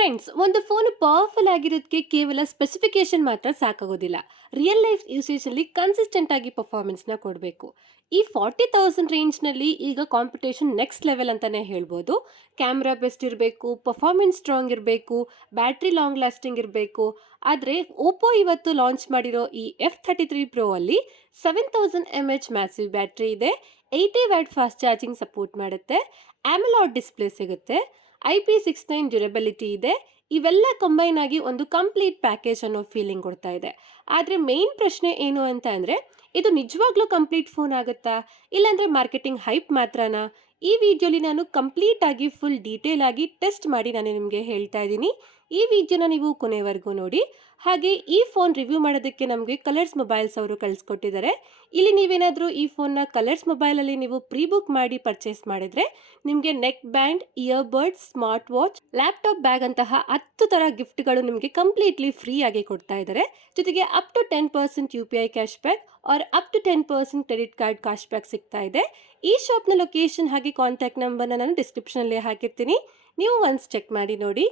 Friends, ಒಂದು phone powerful ಆಗಿರೋದಕ್ಕೆ ಕೇವಲ specification ಮಾತ್ರ ಸಾಕಾಗೋದಿಲ್ಲ. ರಿಯಲ್ ಲೈಫ್ ಯೂಸೇಜಲ್ಲಿ ಕನ್ಸಿಸ್ಟೆಂಟ್ ಆಗಿ ಪರ್ಫಾರ್ಮೆನ್ಸ್ನ ಕೊಡಬೇಕು. ಈ 40,000 ರೇಂಜ್ನಲ್ಲಿ ಈಗ ಕಾಂಪಿಟೇಷನ್ ನೆಕ್ಸ್ಟ್ ಲೆವೆಲ್ ಅಂತಾನೆ ಹೇಳ್ಬೋದು. ಕ್ಯಾಮ್ರಾ ಬೆಸ್ಟ್ ಇರಬೇಕು, ಪರ್ಫಾರ್ಮೆನ್ಸ್ ಸ್ಟ್ರಾಂಗ್ ಇರಬೇಕು, ಬ್ಯಾಟ್ರಿ ಲಾಂಗ್ ಲಾಸ್ಟಿಂಗ್ ಇರಬೇಕು. ಆದರೆ ಓಪೋ ಇವತ್ತು ಲಾಂಚ್ ಮಾಡಿರೋ ಈ F33 Pro ಅಲ್ಲಿ 7000 mAh ಮ್ಯಾಸಿವ್ ಬ್ಯಾಟ್ರಿ ಇದೆ, 80 ವ್ಯಾಟ್ ಫಾಸ್ಟ್ ಚಾರ್ಜಿಂಗ್ ಸಪೋರ್ಟ್ ಮಾಡುತ್ತೆ, AMOLED ಡಿಸ್ಪ್ಲೇ ಸಿಗುತ್ತೆ, IP69 ಡ್ಯೂರಬಿಲಿಟಿ ಇದೆ. ಇವೆಲ್ಲ ಕಂಬೈನ್ ಆಗಿ ಒಂದು ಕಂಪ್ಲೀಟ್ ಪ್ಯಾಕೇಜ್ ಅನ್ನೋ ಫೀಲಿಂಗ್ ಕೊಡ್ತಾ ಇದೆ. ಆದರೆ ಮೇನ್ ಪ್ರಶ್ನೆ ಏನು ಅಂತ ಅಂದರೆ, ಇದು ನಿಜವಾಗ್ಲೂ ಕಂಪ್ಲೀಟ್ ಫೋನ್ ಆಗುತ್ತಾ, ಇಲ್ಲಾಂದರೆ ಮಾರ್ಕೆಟಿಂಗ್ ಹೈಪ್ ಮಾತ್ರನಾ? ಈ ವಿಡಿಯೋಲಿ ನಾನು ಕಂಪ್ಲೀಟ್ ಆಗಿ ಫುಲ್ ಡೀಟೇಲ್ ಆಗಿ ಟೆಸ್ಟ್ ಮಾಡಿ ನಾನು ನಿಮಗೆ ಹೇಳ್ತಾ ಇದ್ದೀನಿ. ಈ ವಿಡಿಯೋನ ನೀವು ಕೊನೆವರೆಗೂ ನೋಡಿ. ಹಾಗೆ ಈ ಫೋನ್ ರಿವ್ಯೂ ಮಾಡೋದಕ್ಕೆ ನಮಗೆ ಕಲರ್ಸ್ ಮೊಬೈಲ್ಸ್ ಅವರು ಕಳಿಸ್ಕೊಟ್ಟಿದ್ದಾರೆ. ಇಲ್ಲಿ ನೀವೇನಾದರೂ ಈ ಫೋನ್ನ ಕಲರ್ಸ್ ಮೊಬೈಲಲ್ಲಿ ನೀವು ಪ್ರೀ ಬುಕ್ ಮಾಡಿ ಪರ್ಚೇಸ್ ಮಾಡಿದರೆ ನಿಮಗೆ neck band, earbuds, smart watch, laptop bag ಅಂತಹ 10 ಥರ ಗಿಫ್ಟ್ಗಳು ನಿಮಗೆ ಕಂಪ್ಲೀಟ್ಲಿ ಫ್ರೀ ಆಗಿ ಕೊಡ್ತಾ ಇದ್ದಾರೆ. ಜೊತೆಗೆ up to 10% UPI cash back or up to 10% credit card cash back ಸಿಗ್ತಾ ಇದೆ. ಈ ಶಾಪ್ನ ಲೊಕೇಶನ್ ಹಾಗೆ ಕಾಂಟ್ಯಾಕ್ಟ್ ನಂಬರ್ನ ನಾನು ಡಿಸ್ಕ್ರಿಪ್ಷನಲ್ಲಿ ಹಾಕಿರ್ತೀನಿ, ನೀವು ಒನ್ಸ್ ಚೆಕ್ ಮಾಡಿ ನೋಡಿ.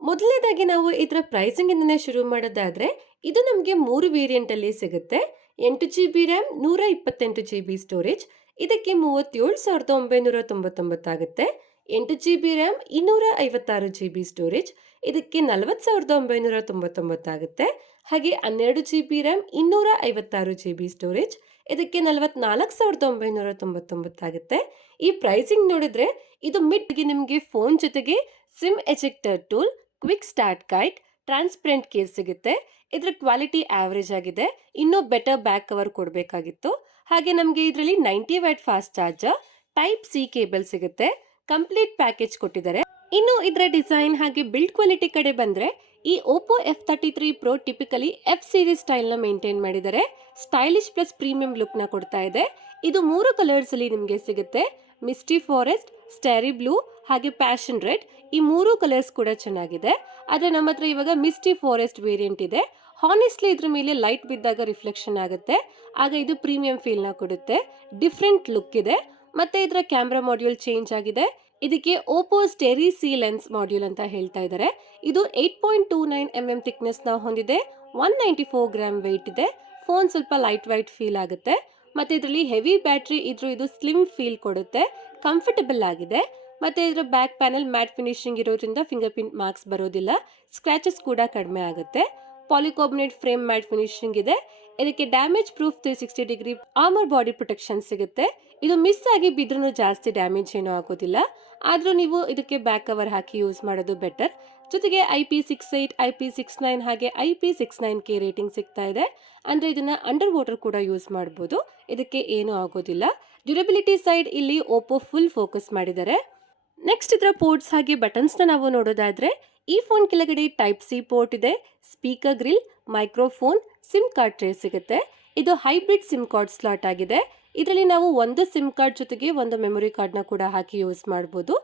ಮೊದಲನೇದಾಗಿ ನಾವು ಇದರ ಪ್ರೈಸಿಂಗ್ ಇಂದನೇ ಶುರು ಮಾಡೋದಾದ್ರೆ, ಇದು ನಮಗೆ 3 ವೇರಿಯಂಟ್ ಅಲ್ಲಿ ಸಿಗುತ್ತೆ. 8GB RAM, 128GB storage. ಇದಕ್ಕೆ 37,999 ಆಗುತ್ತೆ. 8GB RAM, 256GB storage. ಇದಕ್ಕೆ 40,999 ಆಗುತ್ತೆ. ಹಾಗೆ 12GB ರ್ಯಾಮ್, 256GB ಸ್ಟೋರೇಜ್. ಇದಕ್ಕೆ 44,999 ಆಗುತ್ತೆ. ಈ ಪ್ರೈಸಿಂಗ್ ನೋಡಿದ್ರೆ ಇದು ಮಿಡ್ಗೆ ನಿಮಗೆ ಫೋನ್ ಜೊತೆಗೆ sim ejector tool, quick start guide, transparent case ಸಿಗುತ್ತೆ. ಇದರ ಕ್ವಾಲಿಟಿ ಆವರೇಜ್ ಆಗಿದೆ, ಇನ್ನೂ ಬೆಟರ್ ಬ್ಯಾಕ್ ಕವರ್ ಕೊಡಬೇಕಾಗಿತ್ತು. ಹಾಗೆ ನಮಗೆ ಇದರಲ್ಲಿ 90 watt fast charger, type C cable ಸಿಗುತ್ತೆ. ಕಂಪ್ಲೀಟ್ ಪ್ಯಾಕೇಜ್ ಕೊಟ್ಟಿದ್ದಾರೆ. ಇನ್ನು ಇದರ ಡಿಸೈನ್ ಹಾಗೆ ಬಿಲ್ಡ್ ಕ್ವಾಲಿಟಿ ಕಡೆ ಬಂದ್ರೆ, ಈ Oppo F33 Pro typically F series style ನ ಮೇಂಟೈನ್ ಮಾಡಿದ್ದಾರೆ. ಸ್ಟೈಲಿಶ್ ಪ್ಲಸ್ ಪ್ರೀಮಿಯಂ ಲುಕ್ ನ ಕೊಡ್ತಾ ಇದೆ. ಇದು 3 ಕಲರ್ಸ್ ಅಲ್ಲಿ ನಿಮಗೆ ಸಿಗುತ್ತೆ. ಮಿಸ್ಟಿ ಫಾರೆಸ್ಟ್, ಸ್ಟಾರಿ ಬ್ಲೂ ಹಾಗೆ ಪ್ಯಾಷನ್ ರೆಡ್. ಈ 3 ಕಲರ್ಸ್ ಕೂಡ ಚೆನ್ನಾಗಿದೆ. ಆದರೆ ನಮ್ಮ ಹತ್ರ ಇವಾಗ ಮಿಸ್ಟಿ ಫಾರೆಸ್ಟ್ ವೇರಿಯಂಟ್ ಇದೆ. ಹಾನೆಸ್ಟ್ಲಿ ಇದ್ರ ಮೇಲೆ ಲೈಟ್ ಬಿದ್ದಾಗ ರಿಫ್ಲೆಕ್ಷನ್ ಆಗುತ್ತೆ, ಆಗ ಇದು ಪ್ರೀಮಿಯಂ ಫೀಲ್ ನ ಕೊಡುತ್ತೆ. ಡಿಫ್ರೆಂಟ್ ಲುಕ್ ಇದೆ. ಮತ್ತೆ ಇದರ ಕ್ಯಾಮ್ರಾ ಮಾಡ್ಯೂಲ್ ಚೇಂಜ್ ಆಗಿದೆ. ಇದಕ್ಕೆ ಓಪೋ ಸ್ಟೆರಿ ಸಿ ಲೆನ್ಸ್ ಮಾಡ್ಯೂಲ್ ಅಂತ ಹೇಳ್ತಾ ಇದ್ದಾರೆ. ಇದು 8.29 mm ಥಿಕ್ನೆಸ್ ನ ಹೊಂದಿದೆ, 194 ಗ್ರಾಮ್ ವೆಯ್ಟ್ ಇದೆ. ಫೋನ್ ಸ್ವಲ್ಪ ಲೈಟ್ ವೈಟ್ ಫೀಲ್ ಆಗುತ್ತೆ. ಮತ್ತೆ ಇದರಲ್ಲಿ ಹೆವಿ ಬ್ಯಾಟ್ರಿ ಇದ್ರೂ ಇದು ಸ್ಲಿಮ್ ಫೀಲ್ ಕೊಡುತ್ತೆ, ಕಂಫರ್ಟಬಲ್ ಆಗಿದೆ. ಮತ್ತೆ ಇದರ ಬ್ಯಾಕ್ ಪ್ಯಾನಲ್ ಮ್ಯಾಟ್ ಫಿನಿಶಿಂಗ್ ಇರೋದ್ರಿಂದ ಫಿಂಗರ್ ಪ್ರಿಂಟ್ ಮಾರ್ಕ್ಸ್ ಬರೋದಿಲ್ಲ, ಸ್ಕ್ರಾಚಸ್ ಕೂಡ ಕಡಿಮೆ ಆಗುತ್ತೆ. ಪಾಲಿಕಾರ್ಬನೇಟ್ ಫ್ರೇಮ್ ಮ್ಯಾಟ್ ಫಿನಿಶಿಂಗ್ ಇದೆ. ಇದಕ್ಕೆ damage proof 360 degree armour body protection ಸಿಗುತ್ತೆ. ಇದು ಮಿಸ್ ಆಗಿ ಬಿದ್ರೂ ಜಾಸ್ತಿ ಡ್ಯಾಮೇಜ್ ಏನೂ ಆಗೋದಿಲ್ಲ. ಆದ್ರೂ ನೀವು ಇದಕ್ಕೆ ಬ್ಯಾಕ್ ಕವರ್ ಹಾಕಿ ಯೂಸ್ ಮಾಡೋದು ಬೆಟರ್. ಜೊತೆಗೆ IP68, IP69 ಹಾಗೆ IP69K ರೇಟಿಂಗ್ ಸಿಗ್ತಾ ಇದೆ. ಅಂದ್ರೆ ಇದನ್ನ ಅಂಡರ್ ವಾಟರ್ ಕೂಡ ಯೂಸ್ ಮಾಡಬಹುದು, ಇದಕ್ಕೆ ಏನೂ ಆಗೋದಿಲ್ಲ. ಡ್ಯೂರಬಿಲಿಟಿ ಸೈಡ್ ಇಲ್ಲಿ ಓಪೋ ಫುಲ್ ಫೋಕಸ್ ಮಾಡಿದ್ದಾರೆ. ನೆಕ್ಸ್ಟ್ ಇದರ ಪೋರ್ಟ್ಸ್ ಹಾಗೆ ಬಟನ್ಸ್ ನಾವು ನೋಡೋದಾದ್ರೆ, ಈ ಫೋನ್ ಕೆಳಗಡೆ ಟೈಪ್ ಸಿ ಪೋರ್ಟ್ ಇದೆ, speaker grill, microphone, sim card tray ಸಿಗುತ್ತೆ. ಇದು ಹೈಬ್ರಿಡ್ ಸಿಮ್ ಕಾರ್ಡ್ ಸ್ಲಾಟ್ ಆಗಿದೆ. ಇದರಲ್ಲಿ ನಾವು ಒಂದು ಸಿಮ್ ಕಾರ್ಡ್ ಜೊತೆಗೆ ಒಂದು ಮೆಮೊರಿ ಕಾರ್ಡ್ನ ಕೂಡ ಹಾಕಿ ಯೂಸ್ ಮಾಡಬಹುದು.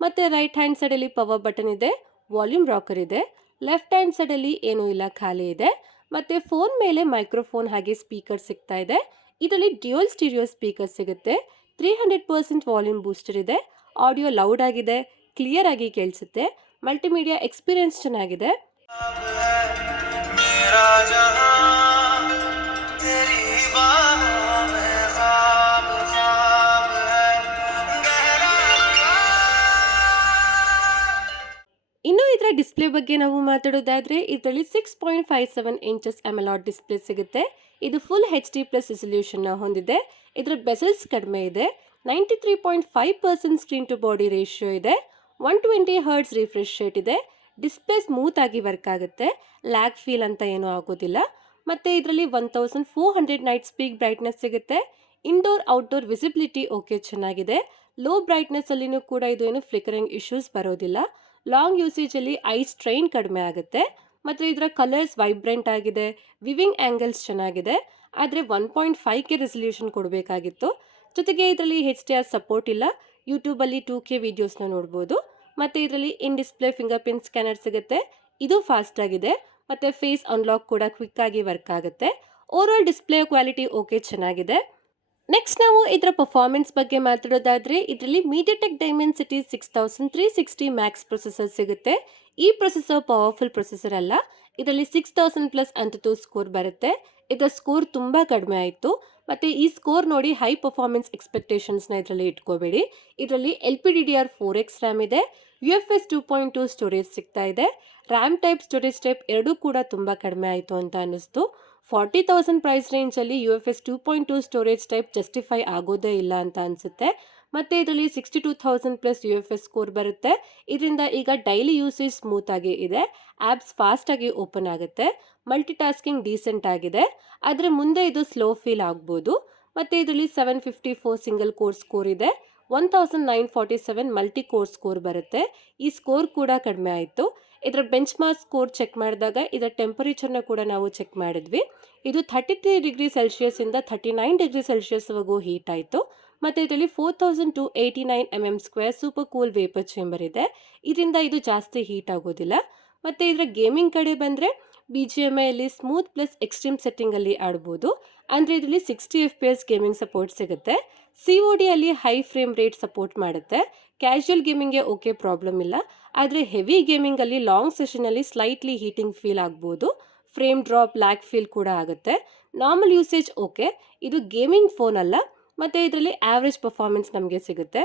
ಮತ್ತೆ ರೈಟ್ ಹ್ಯಾಂಡ್ ಸೈಡ್ ಅಲ್ಲಿ ಪವರ್ ಬಟನ್ ಇದೆ, ವಾಲ್ಯೂಮ್ ರಾಕರ್ ಇದೆ. ಲೆಫ್ಟ್ ಹ್ಯಾಂಡ್ ಸೈಡ್ ಅಲ್ಲಿ ಏನೂ ಇಲ್ಲ, ಖಾಲಿ ಇದೆ. ಮತ್ತೆ ಫೋನ್ ಮೇಲೆ ಮೈಕ್ರೋಫೋನ್ ಹಾಗೆ ಸ್ಪೀಕರ್ ಸಿಗ್ತಾ ಇದೆ. ಇದರಲ್ಲಿ ಡ್ಯೂಯಲ್ ಸ್ಟೀರಿಯೋ ಸ್ಪೀಕರ್ ಸಿಗುತ್ತೆ. 300% ವಾಲ್ಯೂಮ್ ಬೂಸ್ಟರ್ ಇದೆ. ಆಡಿಯೋ ಲೌಡ್ ಆಗಿದೆ, ಕ್ಲಿಯರ್ ಆಗಿ ಕೇಳಿಸುತ್ತೆ. ಮಲ್ಟಿಮೀಡಿಯಾ ಎಕ್ಸ್ಪೀರಿಯನ್ಸ್ ಚೆನ್ನಾಗಿದೆ. ಇನ್ನು ಇದರ ಡಿಸ್ಪ್ಲೇ ಬಗ್ಗೆ ನಾವು ಮಾತಾಡೋದಾದ್ರೆ, ಇದರಲ್ಲಿ 6.57 ಇಂಚಸ್ AMOLED ಡಿಸ್ಪ್ಲೇ ಸಿಗುತ್ತೆ. ಇದು ಫುಲ್ HD+ ರೆಸಲ್ಯೂಷನ್ ಹೊಂದಿದೆ. ಇದರ ಬೆಸಲ್ಸ್ ಕಡಿಮೆ ಇದೆ. 93.5% ಸ್ಕ್ರೀನ್ ಟು ಬಾಡಿ ರೇಷಿಯೋ ಇದೆ. 120 Hz ರಿಫ್ರೆಶ್ ರೇಟ್ ಇದೆ. ಡಿಸ್ಪ್ಲೇ ಸ್ಮೂತ್ ಆಗಿ ವರ್ಕ್ ಆಗುತ್ತೆ, ಲ್ಯಾಗ್ ಫೀಲ್ ಅಂತ ಏನೂ ಆಗೋದಿಲ್ಲ. ಮತ್ತೆ ಇದರಲ್ಲಿ 1400 ನೈಟ್ ಪೀಕ್ ಬ್ರೈಟ್ನೆಸ್ ಸಿಗುತ್ತೆ. ಇಂಡೋರ್ ಔಟ್ಡೋರ್ ವಿಸಿಬಿಲಿಟಿ ಓಕೆ ಚೆನ್ನಾಗಿದೆ. ಲೋ ಬ್ರೈಟ್ನೆಸ್ ಅಲ್ಲಿನೂ ಕೂಡ ಇದು ಏನು ಫ್ಲಿಕರಿಂಗ್ ಇಶ್ಯೂಸ್ ಬರೋದಿಲ್ಲ. ಲಾಂಗ್ ಯೂಸೇಜ್ ಅಲ್ಲಿ ಐ ಸ್ಟ್ರೈನ್ ಕಡಿಮೆ ಆಗುತ್ತೆ. ಮತ್ತೆ ಇದರ ಕಲರ್ಸ್ ವೈಬ್ರೆಂಟ್ ಆಗಿದೆ, ವಿವಿಂಗ್ ಆಂಗಲ್ಸ್ ಚೆನ್ನಾಗಿದೆ. ಆದರೆ 1.5K ರೆಸಲ್ಯೂಷನ್ ಕೊಡಬೇಕಾಗಿತ್ತು. ಜೊತೆಗೆ ಇದರಲ್ಲಿ HDR ಸಪೋರ್ಟ್ ಇಲ್ಲ. ಯೂಟ್ಯೂಬಲ್ಲಿ 2K ವಿಡಿಯೋಸ್ನ ನೋಡ್ಬೋದು. ಮತ್ತು ಇದರಲ್ಲಿ ಇನ್ ಡಿಸ್ಪ್ಲೇ ಫಿಂಗರ್ ಪ್ರಿಂಟ್ ಸ್ಕ್ಯಾನರ್ ಸಿಗುತ್ತೆ, ಇದು ಫಾಸ್ಟ್ ಆಗಿದೆ. ಮತ್ತು ಫೇಸ್ ಅನ್ಲಾಕ್ ಕೂಡ ಕ್ವಿಕ್ ಆಗಿ ವರ್ಕ್ ಆಗುತ್ತೆ. ಓವರಾಲ್ ಡಿಸ್ಪ್ಲೇ ಕ್ವಾಲಿಟಿ ಓಕೆ ಚೆನ್ನಾಗಿದೆ. ನೆಕ್ಸ್ಟ್ ನಾವು ಇದರ ಪರ್ಫಾರ್ಮೆನ್ಸ್ ಬಗ್ಗೆ ಮಾತಾಡೋದಾದ್ರೆ ಇದರಲ್ಲಿ ಮೀಡಿಯಾಟೆಕ್ ಡೈಮೆನ್ಸಿಟಿ 6360 ಮ್ಯಾಕ್ಸ್ ಪ್ರೊಸೆಸರ್ ಸಿಗುತ್ತೆ. ಈ ಪ್ರೊಸೆಸರ್ ಪವರ್ಫುಲ್ ಪ್ರೊಸೆಸರ್ ಅಲ್ಲ. ಇದರಲ್ಲಿ 6000 ಪ್ಲಸ್ ಅಂತೂ ಸ್ಕೋರ್ ಬರುತ್ತೆ. ಇದರ ಸ್ಕೋರ್ ತುಂಬಾ ಕಡಿಮೆ ಆಯಿತು. ಮತ್ತೆ ಈ ಸ್ಕೋರ್ ನೋಡಿ ಹೈ ಪರ್ಫಾರ್ಮೆನ್ಸ್ ಎಕ್ಸ್ಪೆಕ್ಟೇಷನ್ಸ್ನ ಇದರಲ್ಲಿ ಇಟ್ಕೋಬೇಡಿ. ಇದರಲ್ಲಿ LPDDR4X ರ್ಯಾಮ್ ಇದೆ. UFS 2.2 ಸ್ಟೋರೇಜ್ ಸಿಗ್ತಾ ಇದೆ. ರ್ಯಾಮ್ ಟೈಪ್ ಸ್ಟೋರೇಜ್ ಟೈಪ್ ಎರಡೂ ಕೂಡ ತುಂಬಾ ಕಡಿಮೆ ಆಯಿತು ಅಂತ ಅನ್ನಿಸ್ತು. 40,000 ಪ್ರೈಸ್ ರೇಂಜಲ್ಲಿ UFS 2.2 ಸ್ಟೋರೇಜ್ ಟೈಪ್ ಜಸ್ಟಿಫೈ ಆಗೋದೇ ಇಲ್ಲ ಅಂತ ಅನಿಸುತ್ತೆ. ಮತ್ತು ಇದರಲ್ಲಿ 62,000 ಪ್ಲಸ್ UFS ಸ್ಕೋರ್ ಬರುತ್ತೆ. ಇದರಿಂದ ಈಗ ಡೈಲಿ ಯೂಸೇಜ್ ಸ್ಮೂತ್ ಆಗಿ ಇದೆ. ಆ್ಯಪ್ಸ್ ಫಾಸ್ಟಾಗಿ ಓಪನ್ ಆಗುತ್ತೆ. ಮಲ್ಟಿ ಟಾಸ್ಕಿಂಗ್ ಡೀಸೆಂಟ್ ಆಗಿದೆ. ಆದರೆ ಮುಂದೆ ಇದು ಸ್ಲೋ ಫೀಲ್ ಆಗ್ಬೋದು. ಮತ್ತು ಇದರಲ್ಲಿ 754 ಸಿಂಗಲ್ ಕೋರ್ ಸ್ಕೋರ್ ಇದೆ. 1947 ಮಲ್ಟಿ ಕೋರ್ ಸ್ಕೋರ್ ಬರುತ್ತೆ. ಈ ಸ್ಕೋರ್ ಕೂಡ ಕಡಿಮೆ ಆಯಿತು. ಇದರ ಬೆಂಚ್ ಮಾರ್ಕ್ ಸ್ಕೋರ್ ಚೆಕ್ ಮಾಡಿದಾಗ ಇದರ ಟೆಂಪರೇಚರ್ನ ಕೂಡ ನಾವು ಚೆಕ್ ಮಾಡಿದ್ವಿ. ಇದು 33 ಇಂದ 39 ವರೆಗೂ ಹೀಟ್ ಆಯಿತು. ಮತ್ತು ಇದರಲ್ಲಿ 4289 mm² super cool vapour chamber ಇದೆ. ಇದರಿಂದ ಇದು ಜಾಸ್ತಿ ಹೀಟ್ ಆಗೋದಿಲ್ಲ. ಮತ್ತು ಇದರ ಗೇಮಿಂಗ್ ಕಡೆ ಬಂದರೆ BGMI ಅಲ್ಲಿ ಸ್ಮೂತ್ ಪ್ಲಸ್ ಎಕ್ಸ್ಟ್ರೀಮ್ ಸೆಟ್ಟಿಂಗಲ್ಲಿ ಆಡ್ಬೋದು. ಅಂದರೆ ಇದರಲ್ಲಿ 60 FPS ಗೇಮಿಂಗ್ ಸಪೋರ್ಟ್ ಸಿಗುತ್ತೆ. COD ಅಲ್ಲಿ ಹೈ ಫ್ರೇಮ್ ರೇಟ್ ಸಪೋರ್ಟ್ ಮಾಡುತ್ತೆ. ಕ್ಯಾಶುಯಲ್ ಗೇಮಿಂಗ್ಗೆ ಓಕೆ ಪ್ರಾಬ್ಲಮ್ ಇಲ್ಲ. ಆದರೆ ಹೆವಿ ಗೇಮಿಂಗಲ್ಲಿ ಲಾಂಗ್ ಸೆಷನಲ್ಲಿ ಸ್ಲೈಟ್ಲಿ ಹೀಟಿಂಗ್ ಫೀಲ್ ಆಗ್ಬೋದು. ಫ್ರೇಮ್ ಡ್ರಾಪ್ ಲ್ಯಾಗ್ ಫೀಲ್ ಕೂಡ ಆಗುತ್ತೆ. Normal usage okay. ಇದು ಗೇಮಿಂಗ್ ಫೋನ್ ಅಲ್ಲ. ಮತ್ತು ಇದರಲ್ಲಿ ಆವ್ರೇಜ್ ಪರ್ಫಾರ್ಮೆನ್ಸ್ ನಮಗೆ ಸಿಗುತ್ತೆ.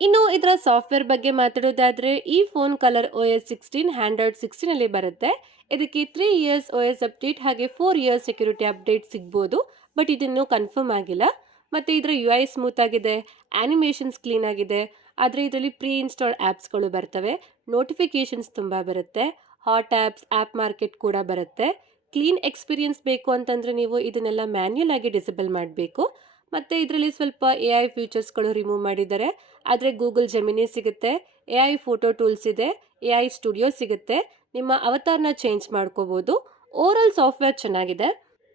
ಇನ್ನು ಇದರ ಸಾಫ್ಟ್ವೇರ್ ಬಗ್ಗೆ ಮಾತಾಡೋದಾದರೆ ಈ ಫೋನ್ ಕಲರ್ OS 16 ಆಂಡ್ರಾಯ್ಡ್ 16 ಬರುತ್ತೆ. ಇದಕ್ಕೆ 3 ಇಯರ್ಸ್ OS ಅಪ್ಡೇಟ್ ಹಾಗೆ 4 ಇಯರ್ಸ್ ಸೆಕ್ಯೂರಿಟಿ ಅಪ್ಡೇಟ್ ಸಿಗ್ಬೋದು. ಬಟ್ ಇದನ್ನು ಕನ್ಫರ್ಮ್ ಆಗಿಲ್ಲ. ಮತ್ತು ಇದರ UI ಸ್ಮೂತ್ ಆಗಿದೆ. ಆ್ಯನಿಮೇಷನ್ಸ್ ಕ್ಲೀನ್ ಆಗಿದೆ. ಆದರೆ ಇದರಲ್ಲಿ ಪ್ರೀ ಇನ್ಸ್ಟಾಲ್ಡ್ ಆ್ಯಪ್ಸ್ಗಳು ಬರ್ತವೆ. ನೋಟಿಫಿಕೇಷನ್ಸ್ ತುಂಬ ಬರುತ್ತೆ. ಹಾಟ್ ಆ್ಯಪ್ಸ್, ಆ್ಯಪ್ ಮಾರ್ಕೆಟ್ ಕೂಡ ಬರುತ್ತೆ. ಕ್ಲೀನ್ ಎಕ್ಸ್ಪೀರಿಯನ್ಸ್ ಬೇಕು ಅಂತಂದರೆ ನೀವು ಇದನ್ನೆಲ್ಲ ಮ್ಯಾನ್ಯಲ್ ಆಗಿ ಡಿಸೇಬಲ್ ಮಾಡಬೇಕು. ಮತ್ತು ಇದರಲ್ಲಿ ಸ್ವಲ್ಪ AI ಫೀಚರ್ಸ್ಗಳು ರಿಮೂವ್ ಮಾಡಿದ್ದಾರೆ. ಆದರೆ ಗೂಗಲ್ ಜೆಮಿನಿ ಸಿಗುತ್ತೆ. AI ಫೋಟೋ ಟೂಲ್ಸ್ ಇದೆ. AI ಸ್ಟುಡಿಯೋ ಸಿಗುತ್ತೆ. ನಿಮ್ಮ ಅವತಾರನ ಚೇಂಜ್ ಮಾಡ್ಕೋಬೋದು. ಓವರಾಲ್ ಸಾಫ್ಟ್ವೇರ್ ಚೆನ್ನಾಗಿದೆ.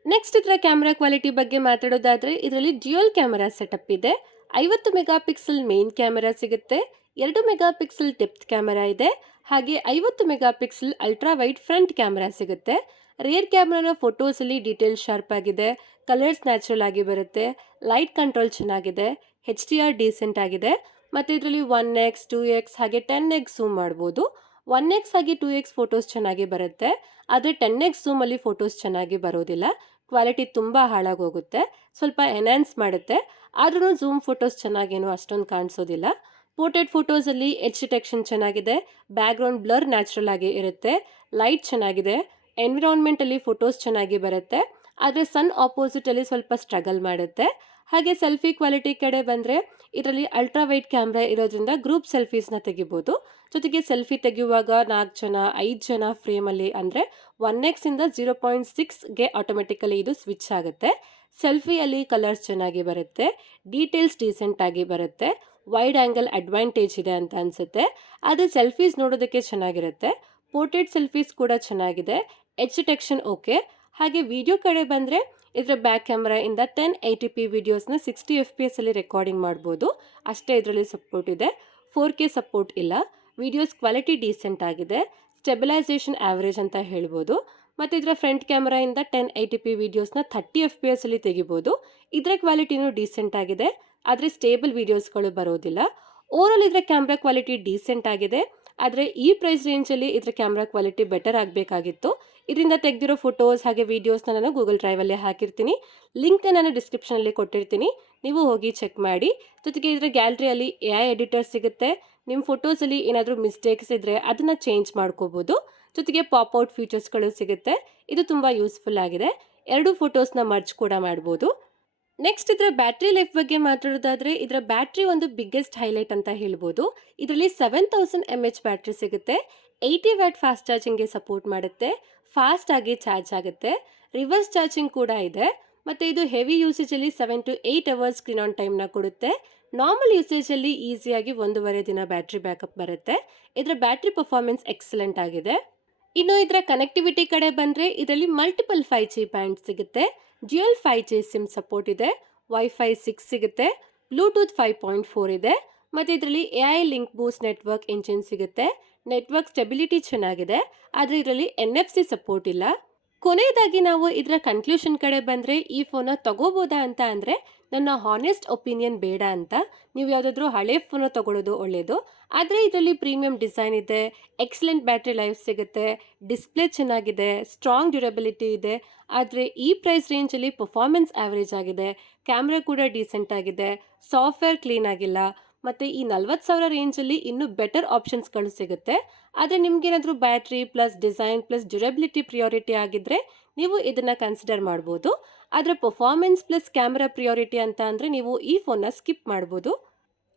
ನೆಕ್ಸ್ಟ್ ಇದರ ಕ್ಯಾಮ್ರಾ ಕ್ವಾಲಿಟಿ ಬಗ್ಗೆ ಮಾತಾಡೋದಾದರೆ ಇದರಲ್ಲಿ ಡ್ಯುಯಲ್ ಕ್ಯಾಮರಾ ಸೆಟಪ್ ಇದೆ. 50 ಮೆಗಾಪಿಕ್ಸೆಲ್ ಮೇನ್ ಕ್ಯಾಮೆರಾ ಸಿಗುತ್ತೆ. 2 ಮೆಗಾಪಿಕ್ಸೆಲ್ ಡೆಪ್ತ್ ಕ್ಯಾಮೆರಾ ಇದೆ. ಹಾಗೆ 50 megapixel ultra wide front camera ಸಿಗುತ್ತೆ. ರೇರ್ ಕ್ಯಾಮ್ರಾನ ಫೋಟೋಸಲ್ಲಿ ಡೀಟೇಲ್ ಶಾರ್ಪ್ ಆಗಿದೆ. ಕಲರ್ಸ್ ನ್ಯಾಚುರಲ್ ಆಗಿ ಬರುತ್ತೆ. ಲೈಟ್ ಕಂಟ್ರೋಲ್ ಚೆನ್ನಾಗಿದೆ. HDR ಡೀಸೆಂಟ್ ಆಗಿದೆ. ಮತ್ತು ಇದರಲ್ಲಿ 1x 2x ಹಾಗೆ 10x ಝೂಮ್ ಮಾಡ್ಬೋದು. 1x ಹಾಗೆ 2x ಫೋಟೋಸ್ ಚೆನ್ನಾಗಿ ಬರುತ್ತೆ. ಆದರೆ 10x ಝೂಮಲ್ಲಿ ಫೋಟೋಸ್ ಚೆನ್ನಾಗಿ ಬರೋದಿಲ್ಲ. ಕ್ವಾಲಿಟಿ ತುಂಬ ಹಾಳಾಗೋಗುತ್ತೆ. ಸ್ವಲ್ಪ ಎನ್ಹ್ಯಾನ್ಸ್ ಮಾಡುತ್ತೆ. ಆದ್ರೂ ಝೂಮ್ ಫೋಟೋಸ್ ಚೆನ್ನಾಗೇನು ಅಷ್ಟೊಂದು ಕಾಣಿಸೋದಿಲ್ಲ. ಪೋರ್ಟ್ರೇಟ್ ಫೋಟೋಸಲ್ಲಿ ಎಡ್ಜ್ ಡಿಟೆಕ್ಷನ್ ಚೆನ್ನಾಗಿದೆ. ಬ್ಯಾಕ್ಗ್ರೌಂಡ್ ಬ್ಲರ್ ನ್ಯಾಚುರಲ್ ಆಗಿ ಇರುತ್ತೆ. ಲೈಟ್ ಚೆನ್ನಾಗಿದೆ. ಎನ್ವಿರಾನ್ಮೆಂಟಲ್ಲಿ ಫೋಟೋಸ್ ಚೆನ್ನಾಗಿ ಬರುತ್ತೆ. ಆದರೆ ಸನ್ ಆಪೋಸಿಟಲ್ಲಿ ಸ್ವಲ್ಪ ಸ್ಟ್ರಗಲ್ ಮಾಡುತ್ತೆ. ಹಾಗೆ ಸೆಲ್ಫಿ ಕ್ವಾಲಿಟಿ ಕಡೆ ಬಂದರೆ ಇದರಲ್ಲಿ ಅಲ್ಟ್ರಾ ವೈಡ್ ಕ್ಯಾಮ್ರಾ ಇರೋದ್ರಿಂದ ಗ್ರೂಪ್ ಸೆಲ್ಫೀಸ್ನ ತೆಗಿಬೋದು. ಜೊತೆಗೆ ಸೆಲ್ಫಿ ತೆಗೆಯುವಾಗ 4 ಜನ 5 ಜನ ಫ್ರೇಮಲ್ಲಿ ಅಂದರೆ 1x ಇಂದ 0.6ಗೆ ಆಟೋಮೆಟಿಕಲಿ ಇದು ಸ್ವಿಚ್ ಆಗುತ್ತೆ. ಸೆಲ್ಫಿಯಲ್ಲಿ ಕಲರ್ಸ್ ಚೆನ್ನಾಗಿ ಬರುತ್ತೆ. ಡೀಟೇಲ್ಸ್ ಡೀಸೆಂಟ್ ಆಗಿ ಬರುತ್ತೆ. ವೈಡ್ ಆ್ಯಂಗಲ್ ಅಡ್ವಾಂಟೇಜ್ ಇದೆ ಅಂತ ಅನಿಸುತ್ತೆ. ಆದರೆ ಸೆಲ್ಫೀಸ್ ನೋಡೋದಕ್ಕೆ ಚೆನ್ನಾಗಿರುತ್ತೆ. ಪೋರ್ಟ್ರೇಟ್ ಸೆಲ್ಫೀಸ್ ಕೂಡ ಚೆನ್ನಾಗಿದೆ. Edge detection okay. ಹಾಗೆ ವಿಡಿಯೋ ಕಡೆ ಬಂದರೆ ಇದರ ಬ್ಯಾಕ್ ಕ್ಯಾಮ್ರಾಯಿಂದ 1080p ವಿಡಿಯೋಸ್ನ 60 FPS ಅಲ್ಲಿ ರೆಕಾರ್ಡಿಂಗ್ ಮಾಡ್ಬೋದು. ಅಷ್ಟೇ ಇದರಲ್ಲಿ ಸಪೋರ್ಟ್ ಇದೆ. 4K ಸಪೋರ್ಟ್ ಇಲ್ಲ. ವಿಡಿಯೋಸ್ ಕ್ವಾಲಿಟಿ ಡೀಸೆಂಟ್ ಆಗಿದೆ. ಸ್ಟೆಬಿಲೈಸೇಷನ್ ಆವ್ರೇಜ್ ಅಂತ ಹೇಳ್ಬೋದು. ಮತ್ತು ಇದರ ಫ್ರಂಟ್ ಕ್ಯಾಮ್ರಾಯಿಂದ 1080p ವಿಡಿಯೋಸ್ನ 30 FPS ಅಲ್ಲಿ ತೆಗಿಬೋದು. ಇದರ ಕ್ವಾಲಿಟಿನೂ ಡೀಸೆಂಟ್ ಆಗಿದೆ. ಆದರೆ ಸ್ಟೇಬಲ್ ವಿಡಿಯೋಸ್ಗಳು ಬರೋದಿಲ್ಲ. ಓವರಾಲ್ ಇದರ ಕ್ಯಾಮ್ರಾ ಕ್ವಾಲಿಟಿ ಡೀಸೆಂಟ್ ಆಗಿದೆ. ಆದರೆ ಈ ಪ್ರೈಸ್ ರೇಂಜಲ್ಲಿ ಇದರ ಕ್ಯಾಮ್ರಾ ಕ್ವಾಲಿಟಿ ಬೆಟರ್ ಆಗಬೇಕಾಗಿತ್ತು. ಇದರಿಂದ ತೆಗೆದಿರೋ ಫೋಟೋಸ್ ಹಾಗೆ ವೀಡಿಯೋಸ್ನ ನಾನು ಗೂಗಲ್ ಡ್ರೈವಲ್ಲಿ ಹಾಕಿರ್ತೀನಿ. ಲಿಂಕ್ನ ನಾನು ಡಿಸ್ಕ್ರಿಪ್ಷನಲ್ಲಿ ಕೊಟ್ಟಿರ್ತೀನಿ. ನೀವು ಹೋಗಿ ಚೆಕ್ ಮಾಡಿ. ಜೊತೆಗೆ ಇದರ ಗ್ಯಾಲರಿಯಲ್ಲಿ AI ಎಡಿಟರ್ ಸಿಗುತ್ತೆ. ನಿಮ್ಮ ಫೋಟೋಸಲ್ಲಿ ಏನಾದರೂ ಮಿಸ್ಟೇಕ್ಸ್ ಇದ್ದರೆ ಅದನ್ನು ಚೇಂಜ್ ಮಾಡ್ಕೋಬೋದು. ಜೊತೆಗೆ ಪಾಪ್ಔಟ್ ಫೀಚರ್ಸ್ಗಳು ಸಿಗುತ್ತೆ. ಇದು ತುಂಬ ಯೂಸ್ಫುಲ್ ಆಗಿದೆ. 2 ಫೋಟೋಸ್ನ ಮರ್ಜ್ ಕೂಡ ಮಾಡ್ಬೋದು. ನೆಕ್ಸ್ಟ್ ಇದರ ಬ್ಯಾಟ್ರಿ ಲೈಫ್ ಬಗ್ಗೆ ಮಾತಾಡೋದಾದರೆ ಇದರ ಬ್ಯಾಟ್ರಿ ಒಂದು ಬಿಗ್ಗೆಸ್ಟ್ ಹೈಲೈಟ್ ಅಂತ ಹೇಳ್ಬೋದು. ಇದರಲ್ಲಿ 7000 mAh ಬ್ಯಾಟ್ರಿ ಸಿಗುತ್ತೆ. 80 ವ್ಯಾಟ್ ಫಾಸ್ಟ್ ಚಾರ್ಜಿಂಗ್ಗೆ ಸಪೋರ್ಟ್ ಮಾಡುತ್ತೆ. ಫಾಸ್ಟ್ ಆಗಿ ಚಾರ್ಜ್ ಆಗುತ್ತೆ. ರಿವರ್ಸ್ ಚಾರ್ಜಿಂಗ್ ಕೂಡ ಇದೆ. ಮತ್ತು ಇದು ಹೆವಿ ಯೂಸೇಜಲ್ಲಿ 7 to 8 ಅವರ್ಸ್ ಸ್ಕ್ರೀನ್ ಆನ್ ಟೈಮ್ನ ಕೊಡುತ್ತೆ. ನಾರ್ಮಲ್ ಯೂಸೇಜಲ್ಲಿ ಈಸಿಯಾಗಿ 1.5 ದಿನ ಬ್ಯಾಟ್ರಿ ಬ್ಯಾಕಪ್ ಬರುತ್ತೆ. ಇದರ ಬ್ಯಾಟ್ರಿ ಪರ್ಫಾರ್ಮೆನ್ಸ್ ಎಕ್ಸಲೆಂಟ್ ಆಗಿದೆ. ಇನ್ನು ಇದರ ಕನೆಕ್ಟಿವಿಟಿ ಕಡೆ ಬಂದರೆ ಇದರಲ್ಲಿ ಮಲ್ಟಿಪಲ್ 5G ಬ್ಯಾಂಡ್ ಸಿಗುತ್ತೆ. ಡ್ಯುಯಲ್ 5G ಸಿಮ್ ಸಪೋರ್ಟ್ ಇದೆ. ವೈಫೈ 6 ಸಿಗುತ್ತೆ. ಬ್ಲೂಟೂತ್ 5.4 ಇದೆ. ಮತ್ತು ಇದರಲ್ಲಿ AI ಲಿಂಕ್ ಬೂಸ್ಟ್ ನೆಟ್ವರ್ಕ್ ಇಂಜಿನ್ ಸಿಗುತ್ತೆ. ನೆಟ್ವರ್ಕ್ ಸ್ಟೆಬಿಲಿಟಿ ಚೆನ್ನಾಗಿದೆ. ಆದರೆ ಇದರಲ್ಲಿ NFC ಸಪೋರ್ಟ್ ಇಲ್ಲ. ಕೊನೆಯದಾಗಿ ನಾವು ಇದರ ಕನ್ಕ್ಲೂಷನ್ ಕಡೆ ಬಂದರೆ ಈ ಫೋನ್ನ ತಗೋಬೋದಾ ಅಂತ ಅಂದರೆ ನನ್ನ ಹಾನೆಸ್ಟ್ ಒಪಿನಿಯನ್ ಬೇಡ ಅಂತ ನೀವು ಯಾವುದಾದ್ರೂ ಹಳೆ ಫೋನ ತಗೊಳ್ಳೋದು ಒಳ್ಳೆಯದು. ಆದರೆ ಇದರಲ್ಲಿ ಪ್ರೀಮಿಯಂ ಡಿಸೈನ್ ಇದೆ, ಎಕ್ಸಲೆಂಟ್ ಬ್ಯಾಟ್ರಿ ಲೈಫ್ ಸಿಗುತ್ತೆ, ಡಿಸ್ಪ್ಲೇ ಚೆನ್ನಾಗಿದೆ, ಸ್ಟ್ರಾಂಗ್ ಡ್ಯೂರಬಿಲಿಟಿ ಇದೆ. ಆದರೆ ಈ ಪ್ರೈಸ್ ರೇಂಜಲ್ಲಿ ಪರ್ಫಾರ್ಮೆನ್ಸ್ ಆವರೇಜ್ ಆಗಿದೆ, ಕ್ಯಾಮ್ರಾ ಕೂಡ ಡೀಸೆಂಟ್ ಆಗಿದೆ, ಸಾಫ್ಟ್ವೇರ್ ಕ್ಲೀನ್ ಆಗಿಲ್ಲ. ಮತ್ತು ಈ 40,000 ರೇಂಜಲ್ಲಿ ಇನ್ನೂ ಬೆಟರ್ ಆಪ್ಷನ್ಸ್ಗಳು ಸಿಗುತ್ತೆ. ಆದರೆ ನಿಮ್ಗೇನಾದರೂ battery plus design plus durability priority ಆಗಿದ್ದರೆ ನೀವು ಇದನ್ನು ಕನ್ಸಿಡರ್ ಮಾಡ್ಬೋದು. ಆದರೆ ಪರ್ಫಾರ್ಮೆನ್ಸ್ ಪ್ಲಸ್ ಕ್ಯಾಮ್ರಾ ಪ್ರಿಯಾರಿಟಿ ಅಂತ ಅಂದರೆ ನೀವು ಈ ಫೋನ್ನ ಸ್ಕಿಪ್ ಮಾಡ್ಬೋದು.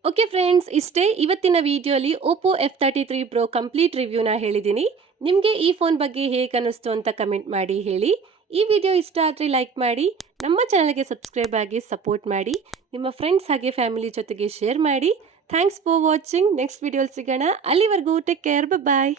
ಓಕೆ ಫ್ರೆಂಡ್ಸ್, ಇಷ್ಟೇ ಇವತ್ತಿನ ವಿಡಿಯೋಲಿ ಓಪೋ F33 Pro ಕಂಪ್ಲೀಟ್ ರಿವ್ಯೂನ ಹೇಳಿದ್ದೀನಿ. ನಿಮಗೆ ಈ ಫೋನ್ ಬಗ್ಗೆ ಹೇಗೆ ಅನ್ನಿಸ್ತು ಅಂತ ಕಮೆಂಟ್ ಮಾಡಿ ಹೇಳಿ. ಈ ವಿಡಿಯೋ ಇಷ್ಟ ಆದರೆ ಲೈಕ್ ಮಾಡಿ, ನಮ್ಮ ಚಾನಲ್ಗೆ ಸಬ್ಸ್ಕ್ರೈಬ್ ಆಗಿ ಸಪೋರ್ಟ್ ಮಾಡಿ, ನಿಮ್ಮ ಫ್ರೆಂಡ್ಸ್ ಹಾಗೆ ಫ್ಯಾಮಿಲಿ ಜೊತೆಗೆ ಶೇರ್ ಮಾಡಿ. Thanks for watching. ನೆಕ್ಸ್ಟ್ ವಿಡಿಯೋಲಿ ಸಿಗೋಣ. ಅಲ್ಲಿವರೆಗೂ ಟೇಕ್ ಕೇರ್, ಬಾಯ್.